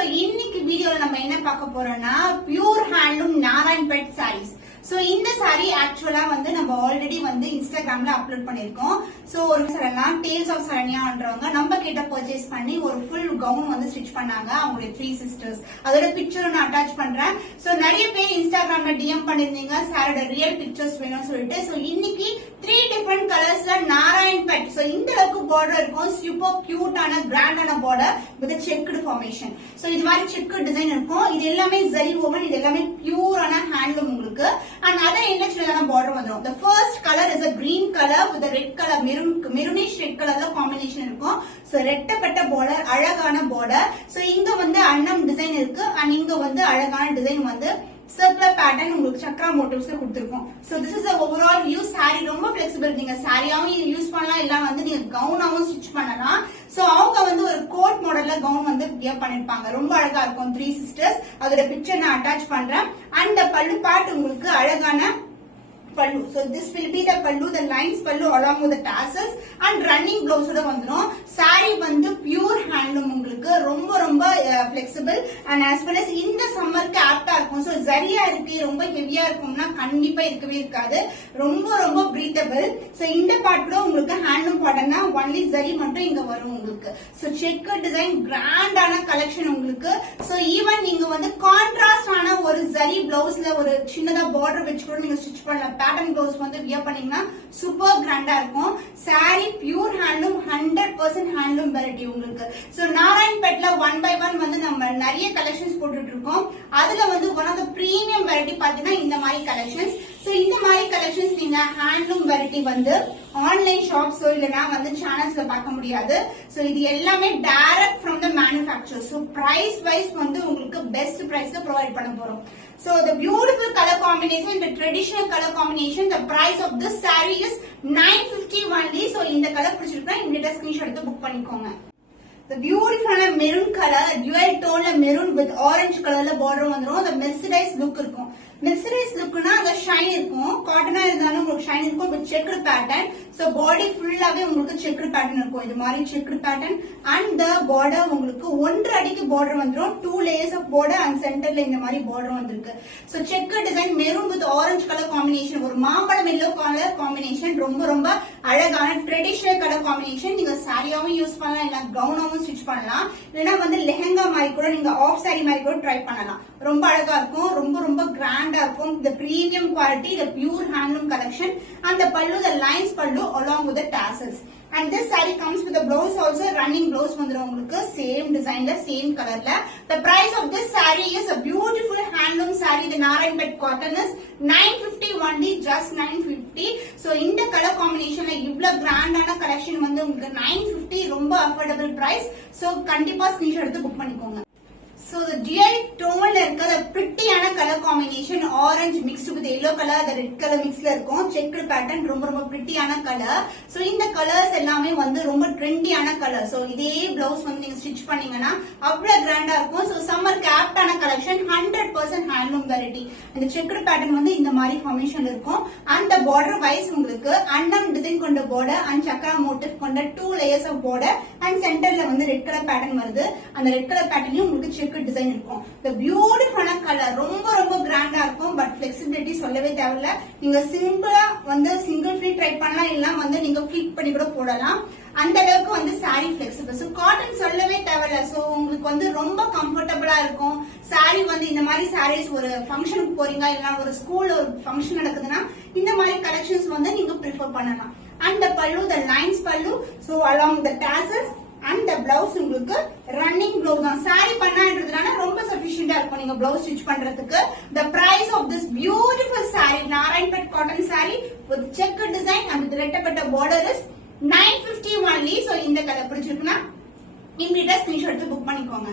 So இன்னைக்கு வீடியோல நம்ம என்ன பார்க்க போறோம்னா pure handloom Narayanpet sarees. So இந்த saree ஆக்சுவலா வந்து நம்ம ஆல்ரெடி வந்து இன்ஸ்டாகிராம்ல அப்லோட் பண்ணிருக்கோம். சோ ஒரு சொல்லலாம் டேல்ஸ் ஆஃப் சரண்யான்றவங்க நம்ம கிட்ட பர்ச்சேஸ் பண்ணி ஒரு ஃபுல் கவுன் வந்து ஸ்டிச் பண்ணாங்க. அவங்களுடைய 3 சிஸ்டர்ஸ். அதோட பிக்சரும் நான் அட்டாச் பண்றேன். சோ நிறைய பேர் இன்ஸ்டாகிராம்ல டிஎம் பண்ணிருந்தீங்க சாரோட ரியல் பிக்சர்ஸ் வேணும்னு சொல்லிட்டு. சோ இன்னைக்கு 3 டிஃபரெண்ட் கலர்ஸ்ல நாராயண்பேட். சோ இந்த அளவுக்கு பார்டர் இருக்கும். சூப்பர் கியூட்டான கிராண்டான border with checked formation. So இது மாதிரி செக்குடு டிசைன் இருக்கும். இது எல்லாமே ஜரி ஓவன். இது எல்லாமே பியூரான ஹேண்ட்லூம் உங்களுக்கு. And other individual border vandrum. The first color is a green color with a red color, maroonish red color combination irukum. So rettapetta border, alagana border. So inga vandu annam design irukku and inga vandu alagana design vandu circular pattern உங்களுக்கு சக்ரா மோட்டிவ்ஸ்ல கொடுத்திருக்கோம். So this is the overall view. saree ரொம்ப flexible. நீங்க சாரியாவும் use பண்ணலாம் இல்ல வந்து நீங்க கவுனாவும் stitch பண்ணலாம். So அவங்க வந்து ஒரு கோட் மாடல்ல கவுன் வந்து வியர் பண்ணிருப்பாங்க. ரொம்ப அழகா இருக்கும். 3 sisters. அதோட பிக்சர் நான் அட்டாச் பண்றேன். And பல்லு பார்ட் உங்களுக்கு அழகான pallu. So this will be the pallu, the lines pallu along with the tassels and running blouse oda vandrum. Saree vandu pure handloom ungalku romba romba flexible and as well as in the summer ku apt ah irukum. So zariya irukku romba heavy ah irukumna kandipa irukave irukadu. Romba romba breathable. So இந்த பார்ட்ல உங்களுக்கு handloom பாட்டனா only zari மட்டும் இங்க வரும் உங்களுக்கு. So checker design grand ஆன collection உங்களுக்கு. So even நீங்க வந்து கான்ட்ராஸ்ட் ஆன ஒரு zari blouseல ஒரு சின்னதா border வெச்சு கூட நீங்க ஸ்டிச் பண்ணலாம். பேட்டர்ன் ப்ளவுஸ் வந்து வியர் பண்ணீங்கன்னா சூப்பர் கிராண்டா இருக்கும். Sari pure handloom 100% handloom variety உங்களுக்கு. சோ நாராயண்பேட்ல 1 by 1 வந்து நம்ம நிறைய கலெக்ஷன்ஸ் போட்டுட்டு இருக்கோம். அதுல வந்து one of the premium variety பாத்தீங்கன்னா இந்த மாதிரி கலெக்ஷன்ஸ். சோ இந்த மாதிரி கலெக்ஷன்ஸ் நீங்க ஹேண்ட்லூம் வெரைட்டி வந்து ஆன்லைன் ஷாப்ஸோ இல்லனா வந்து சேனல்ஸ்ல பார்க்க முடியாது. சோ இது எல்லாமே direct from the manufacturer. So price wise வந்து உங்களுக்கு பெஸ்ட் பிரைஸ்ல ப்ரொவைட் பண்ண போறோம். So the beautiful color combination, the traditional color combination, the price of this saree is 950 only. So இந்த கலர் பிடிச்சிருக்கா இந்த ஸ்கிரீன்ஷாட் எடுத்து புக் பண்ணிக்கோங்க. The beautiful maroon color, dual tone maroon with orange colorல border வந்துரும். The mercerized look இருக்கும். Mercerized lookனா அந்த shine இருக்கும். காட்டனா இருந்தாலும் உங்களுக்கு ஷைன் இருக்கும் with checkered pattern. So body ஃபுல்லாவே உங்களுக்கு checkered pattern இருக்கும். இது மாதிரி checkered pattern and the border உங்களுக்கு 1.5 அடிக்கு border வந்துரும். 2 layers of border and centerல இந்த மாதிரி border வந்திருக்கு. So checkered design maroon with orange color combination. ஒரு மாம்பழம் yellow color combination ரொம்ப ரொம்ப அழகான traditional color combination. நீங்க சாரியாவும் யூஸ் பண்ணலாம் இல்ல கவுனாவும் ஸ்டிச் பண்ணலாம். இல்லனா வந்து லெஹங்கா மாதிரி கூட நீங்க ஆஃப் சாரி மாதிரி கூட ட்ரை பண்ணலாம். ரொம்ப அழகா இருக்கும். ரொம்ப ரொம்ப கிராண்டா இருக்கும். The premium quality, the pure handloom collection and the pallu, the lines pallu along with the tassels. And this saree comes with the blouse also, running blouse vandrum ungalku same design la same color la. The price of this saree is a beautiful handloom saree. The Narayanpet cotton is 950 only, just 950. So in the color combination la ivla grand ana collection vandu ungalku 950 romba affordable price. So kandipa screenshot eduthu book பண்ணிக்கோங்க. So the dual tone la irukka the pretty ana color combination, orange mixed with yellow color, the red color mix la irukum. Checked pattern romba romba pretty ana color. So இந்த colors எல்லாமே வந்து ரொம்ப trendy ana color. So இதே blouse வந்து நீங்க stitch பண்ணீங்கனா அவ்ளோ கிராண்டா இருக்கும். So summer capped ana collection 100% handloom variety. இந்த checked pattern வந்து இந்த மாதிரி formation இருக்கும். And the border wise உங்களுக்கு annam design கொண்ட border and chakra motif கொண்ட 2 layers of border and centerல வந்து red color pattern வருது. அந்த red color patternலயும் உங்களுக்கு checked டிசைன் இருக்கும். The beautiful கலர் ரொம்ப ரொம்ப கிராண்டா இருக்கும். பட் flexibility சொல்லவே தேவையில்ல. நீங்க சிம்பிளா வந்து சிங்கிள் ஃபிளிட் ட்ரை பண்ணலாம் இல்ல வந்து நீங்க ஃபிளிட் பண்ணி கூட போடலாம். அந்த அளவுக்கு வந்து saree flexible. So cotton சொல்லவே தேவையில்ல. So உங்களுக்கு வந்து ரொம்ப கம்ஃபர்ட்டபிளா இருக்கும். saree வந்து இந்த மாதிரி sarees ஒரு ஃபங்க்ஷனுக்கு போறீங்க இல்ல ஒரு ஸ்கூல்ல ஒரு ஃபங்க்ஷன் நடக்குதுன்னா இந்த மாதிரி கலெக்ஷன்ஸ் வந்து நீங்க பிரெஃபர் பண்ணலாம். And the pallu, the lines pallu, so along the tassels and the blouse உங்களுக்கு running blouse தான். saree பண்ணான்றதுனால ரொம்ப சஃபிஷியன்ட்டா இருக்கும் நீங்க blouse ஸ்டிச் பண்றதுக்கு. The price of this beautiful saree, Narayanpet cotton saree with checkered design and with rettapetta border is 950 only. So இந்த colour பிடிச்சிருக்குன்னா இமிடியேட்டா screenshot எடுத்து book பண்ணிக்கோங்க.